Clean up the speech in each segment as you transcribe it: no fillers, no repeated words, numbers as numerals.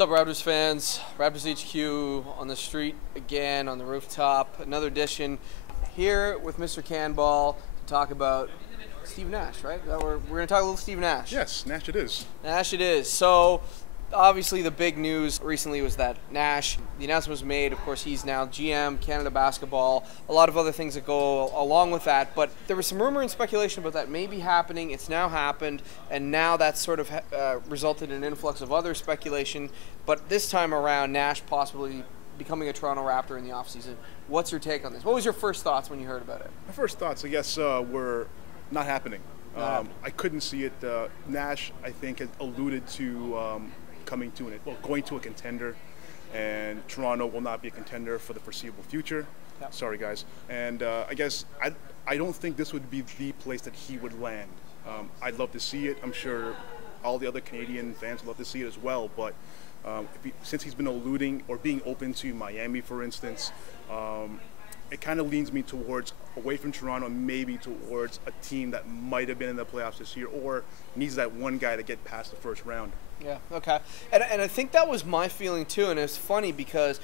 What's up, Raptors fans? RaptorsHQ on the street again, on the rooftop. Another edition here with Mr. Canball to talk about Steve Nash, right? We're going to talk a little Steve Nash. Yes, Nash it is. Nash it is. So, obviously the big news recently was that Nash, the announcement was made, of course he's now GM, Canada Basketball, a lot of other things that go along with that, but there was some rumor and speculation about that maybe happening. It's now happened, and now that's sort of resulted in an influx of other speculation, but this time around, Nash possibly becoming a Toronto Raptor in the offseason. What's your take on this? What was your first thoughts when you heard about it? My first thoughts, I guess, were not happening. I couldn't see it. Nash, I think, had alluded to going to a contender, and Toronto will not be a contender for the foreseeable future. Yep. Sorry, guys. And I guess I don't think this would be the place that he would land. I'd love to see it. I'm sure all the other Canadian fans would love to see it as well. But since he's been alluding or being open to Miami, for instance, it kind of leans me towards away from Toronto, maybe towards a team that might have been in the playoffs this year or needs that one guy to get past the first round. Yeah, okay. And I think that was my feeling too, and it's funny because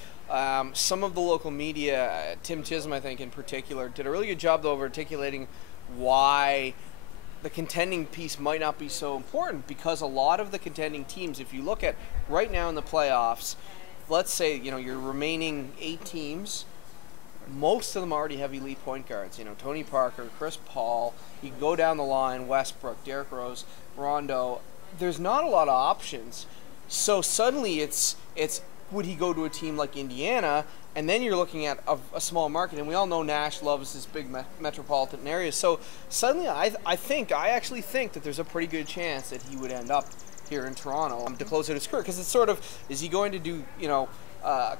some of the local media, Tim Chisholm I think in particular, did a really good job though of articulating why the contending piece might not be so important, because a lot of the contending teams, if you look at right now in the playoffs, let's say, your remaining 8 teams, most of them already have elite point guards. Tony Parker, Chris Paul, you can go down the line, Westbrook, Derrick Rose, Rondo. There's not a lot of options. So suddenly it's would he go to a team like Indiana? And then you're looking at a small market, and we all know Nash loves this big metropolitan area. So suddenly I actually think that there's a pretty good chance that he would end up here in Toronto to close out his career, because it's sort of, is he going to do,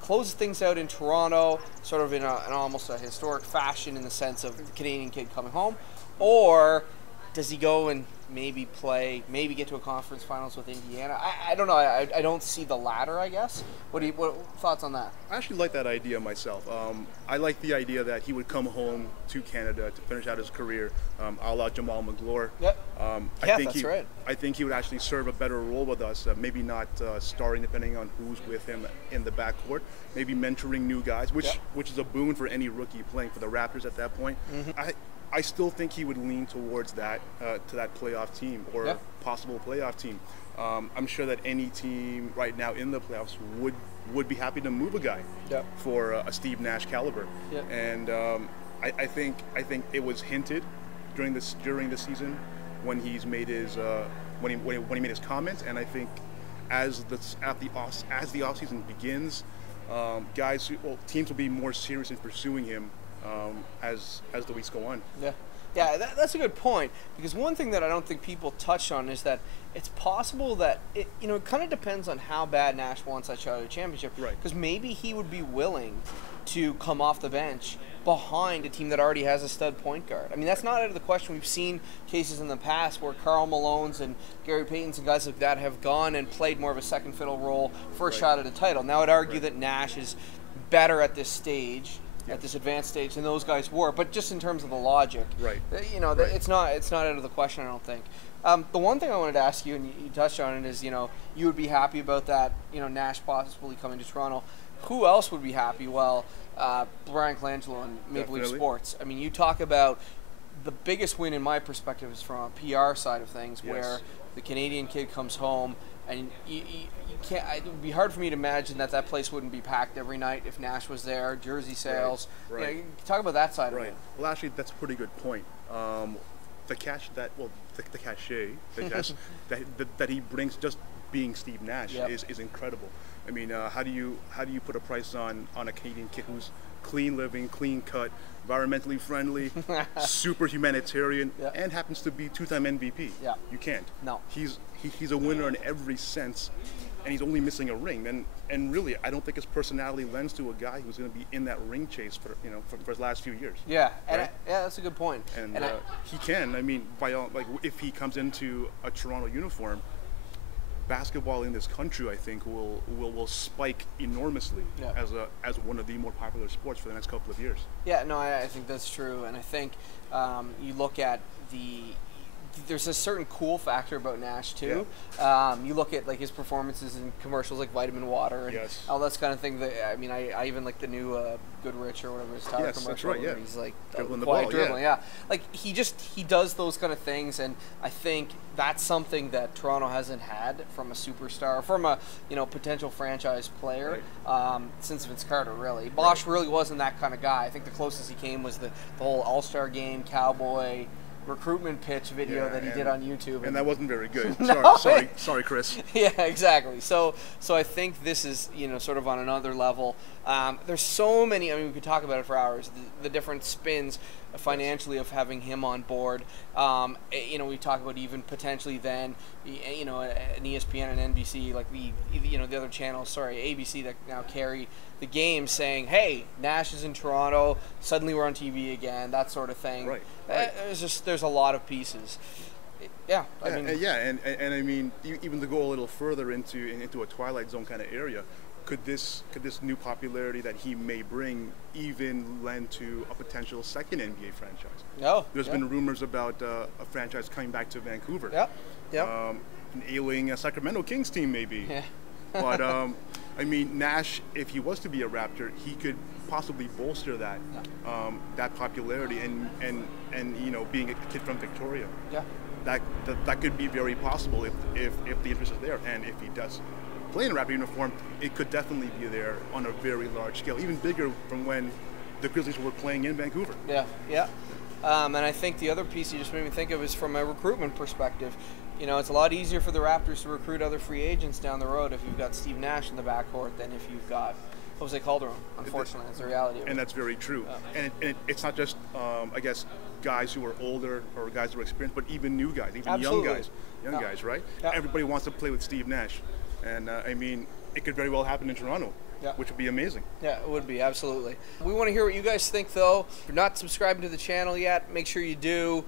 close things out in Toronto, sort of in almost a historic fashion in the sense of the Canadian kid coming home, or does he go and maybe get to a conference finals with Indiana? I don't know. I don't see the latter, I guess. What thoughts on that? I actually like that idea myself. I like the idea that he would come home to Canada to finish out his career, a la Jamal McGlure. Yep. That's right. I think he would actually serve a better role with us, maybe not starring depending on who's with him in the backcourt, maybe mentoring new guys, which is a boon for any rookie playing for the Raptors at that point. Mm-hmm. I still think he would lean towards that, to that playoff team or possible playoff team. I'm sure that any team right now in the playoffs would be happy to move a guy for a Steve Nash caliber. And I think it was hinted during the season when he's made his when he made his comments, and I think as the offseason begins, teams will be more serious in pursuing him as the weeks go on. Yeah, that's a good point, because one thing that I don't think people touch on is that it's possible that it kind of depends on how bad Nash wants that shot at a championship. Right. Because maybe he would be willing to come off the bench behind a team that already has a stud point guard. I mean, that's not out of the question. We've seen cases in the past where Karl Malone's and Gary Payton's and guys like that have gone and played more of a second fiddle role for a shot at a title. Now, I'd argue that Nash is better at this stage, at this advanced stage, than those guys were, but just in terms of the logic, it's not out of the question, I don't think. The one thing I wanted to ask you, and you touched on it, is you would be happy about that, Nash possibly coming to Toronto. Who else would be happy? Well, Brian Colangelo and Maple Leaf Sports. I mean, you talk about the biggest win in my perspective is from a PR side of things, where the Canadian kid comes home, and you can't. It would be hard for me to imagine that place wouldn't be packed every night if Nash was there. Jersey sales. Right. Talk about that side of it. Well, actually, that's a pretty good point. The cachet that he brings, just being Steve Nash, is incredible. I mean, how do you put a price on a Canadian kid who's clean living, clean cut, environmentally friendly, super humanitarian, and happens to be 2-time MVP? You can't. No. He's a winner in every sense, and he's only missing a ring. And really, I don't think his personality lends to a guy who's going to be in that ring chase for his last few years. Yeah, and that's a good point. And he can. I mean, if he comes into a Toronto uniform, basketball in this country, I think, will spike enormously as one of the more popular sports for the next couple of years. Yeah, no, I think that's true, and I think you look at the there's a certain cool factor about Nash too. You look at like his performances in commercials like Vitamin Water and all that kind of thing. That I mean, I even like the new Goodrich or whatever his tire commercial. That's right, where he's like dribbling the quiet ball, dribbling, like he does those kind of things, and I think that's something that Toronto hasn't had from a superstar, from a potential franchise player since Vince Carter. Really, Bosch really wasn't that kind of guy. I think the closest he came was the whole All-Star Game Cowboy recruitment pitch video that he did on YouTube, and that wasn't very good. No, sorry, Chris. Yeah, exactly. So I think this is sort of on another level. There's so many. I mean, we could talk about it for hours. The different spins financially of having him on board. We talk about even potentially then, an ESPN and NBC, like the other channels, ABC that now carry the game, saying, "Hey, Nash is in Toronto. Suddenly we're on TV again." That sort of thing. Right. There's a lot of pieces. I mean, even to go a little further into a Twilight Zone kind of area, could this new popularity that he may bring even lend to a potential second NBA franchise? There's been rumors about a franchise coming back to Vancouver. An ailing Sacramento Kings team maybe. Yeah. But I mean, Nash, if he was to be a Raptor, he could possibly bolster that that popularity and being a kid from Victoria. That could be very possible if the interest is there, and if he does play in a Raptor uniform, it could definitely be there on a very large scale, even bigger from when the Grizzlies were playing in Vancouver. And I think the other piece you just made me think of is from a recruitment perspective. It's a lot easier for the Raptors to recruit other free agents down the road if you've got Steve Nash in the backcourt than if you've got Jose Calderon. Unfortunately, that's the reality of it. And that's very true. And it's not just, I guess, guys who are older or guys who are experienced, but even new guys, even young guys, right? Everybody wants to play with Steve Nash. And, I mean, it could very well happen in Toronto. Which would be amazing. Yeah, it would be, absolutely. We want to hear what you guys think, though. If you're not subscribing to the channel yet, make sure you do.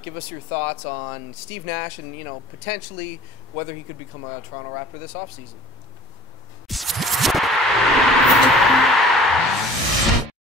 Give us your thoughts on Steve Nash and, potentially whether he could become a Toronto Raptor this offseason.